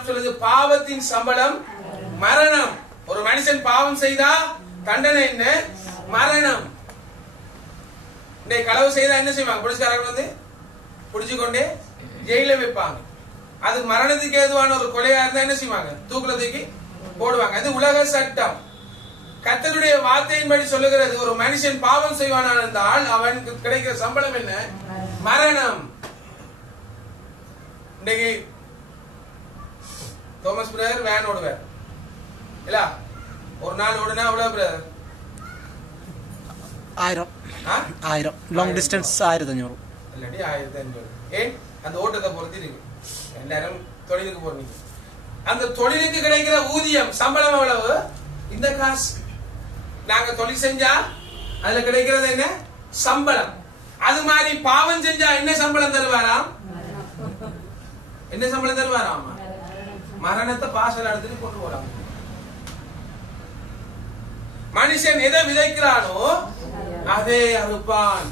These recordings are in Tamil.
வசனம் சொல்லுது பாவத்தின் சம்பளம் மரணம். ஒரு மனுஷன் பாவம் செய்தா தண்டனை என்ன? மரணம். களவு செய்தா என்ன செய்வாங்க? போலீஸ்காரர்கள் வந்து புடிச்சு கொண்டே ஜெயில வைப்பாங்க. அது மரணத்துக்கு ஏதுவான ஒரு கொலையா இருந்தா என்ன செய்வாங்க? தூக்குல தூக்கி போடுவாங்க. அது உலக சட்டம். கர்த்தருடைய வார்த்தையின்படி சொல்லுகிறது, ஒரு மனுஷன் பாவம் செய்வானா இருந்தால் அவனுக்கு கிடைக்கிற சம்பளம் என்ன? மரணம். இன்னைக்கு தோமஸ் பிரதர் வேன் ஓடுவார் இல்ல, ஒரு நாள் ஓடுனா எவ்வளவு பிரதர்? 1000 லாங் டிஸ்டன்ஸ் 1500 இல்லாட்டி 1500. ஏன்? அந்த ஓட்டத்தை பொறுத்து இருக்கு. எல்லாரும் தொழிலுக்கு போறீங்க, அந்த தொழிலுக்கு கிடைக்கிற ஊதியம் சம்பளம் எவ்வளவு? இந்த காசு. நாங்க தொழில் செஞ்சா அதுல கிடைக்கிறது என்ன? சம்பளம். அது மாதிரி பாவம் செஞ்சா என்ன சம்பளம் தருவாராம்? என்ன சம்பளம் தருவாராம்? மரணத்தை பாசல் எடுத்துட்டு கொண்டு போறாங்க. மனுஷன் எதை விதைக்கிறானோ அதே அறுப்பான்.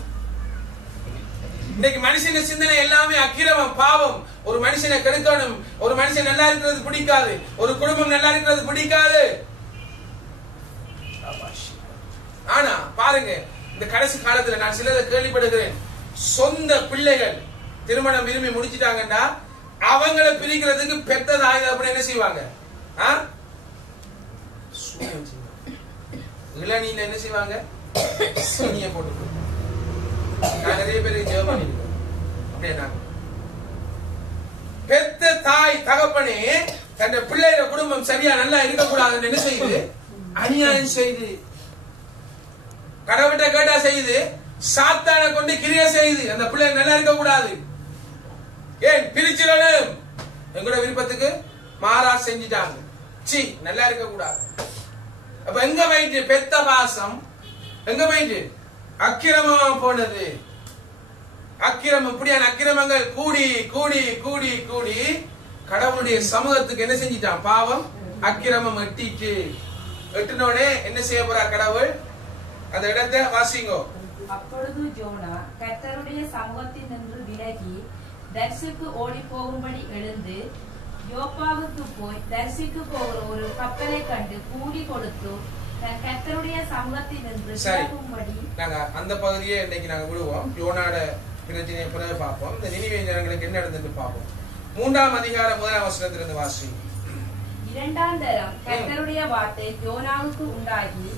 இன்னைக்கு மனுஷன சிந்தனை எல்லாமே அக்கிரமம், பாவம். ஒரு மனுஷனை கெடுக்கணும், ஒரு மனுஷன் நல்லா இருக்கிறது பிடிக்காது, ஒரு குடும்பம் நல்லா இருக்கிறது பிடிக்காது. ஆனா பாருங்க, இந்த கடைசி காலத்துல நான் சிலரை கேள்விப்படுகிறேன், சொந்த பிள்ளைகள் திருமணம் விரும்பி முடிச்சிட்டாங்கன்னா அவங்களை பிரிக்கிறதுக்கு பெத்த தாய் அப்படி என்ன செய்வாங்க? இளநீல என்ன செய்வாங்க? சனிய போட்டு. நான் நிறைய பேருக்கு ஜெபம் பண்ணிருக்கேன். அப்படியே பெத்த தாய் தகப்பனே தன் பிள்ளையோட குடும்பம் சரியா நல்லா இருக்கக்கூடாதுன்னு என்ன செய்யுது? அநியாயம் செய்து, கடவுட்ட கேட்டா செய்யுது, சாத்தான கொண்டு கிரியை செய்யுது. அந்த பிள்ளை நல்லா இருக்க கூடாது. ஏன்? பிரிச்சிடணும். எங்களோட விருப்பத்துக்கு மாறா செஞ்சுட்டாங்க. சி, நல்லா இருக்க கூடாது. அப்ப எங்க போயிட்டு பெத்த பாசம்? எங்க போயிட்டு? அக்கிரமமா போனது. அக்கிரமம். இப்படியான அக்கிரமங்கள் கூடி கூடி கூடி கூடி கடவுளுடைய சமூகத்துக்கு என்ன செஞ்சிட்டான்? பாவம் அக்கிரமம் எட்டிட்டு. எட்டினோடனே என்ன செய்ய போறார் கடவுள்? அந்த இடத்தை வாசிங்கோ. அப்பொழுது யோனா கர்த்தருடைய சமூகத்தில் நின்று விலகி தர்சுக்கு ஓடி போகும்படி எழுந்து யோப்பாவுக்கு போய் தர்சுக்கு போகிற ஒரு கப்பலை கண்டு கூலி கொடுத்து தன் கர்த்தருடைய சமூகத்தில் நின்று விலகும்படி. நாங்க அந்த பகுதியை இன்னைக்கு நாங்க விடுவோம். யோனாட பிரச்சனையை பிறகு பார்ப்போம். இந்த நினிவே ஜனங்களுக்கு என்ன நடந்தது பார்ப்போம். 3ஆம் அதிகாரம் 1ஆம் வசனத்திலிருந்து வாசி. 2ஆம் தரம் கர்த்தருடைய வார்த்தை யோனாவுக்கு உண்டாகி,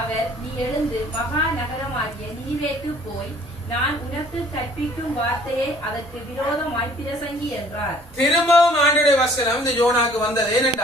அவர், நீ எழுந்து மகா நகரமாகிய நினிவேக்கு போய் நான் உனக்கு கற்பிக்கும் வார்த்தையை அதற்கு விரோதமாய் பிரசங்கி என்றார். திரும்பவும் ஆண்டவருடைய வசனம் இந்த யோனாக்கு வந்தது. ஏனென்றால்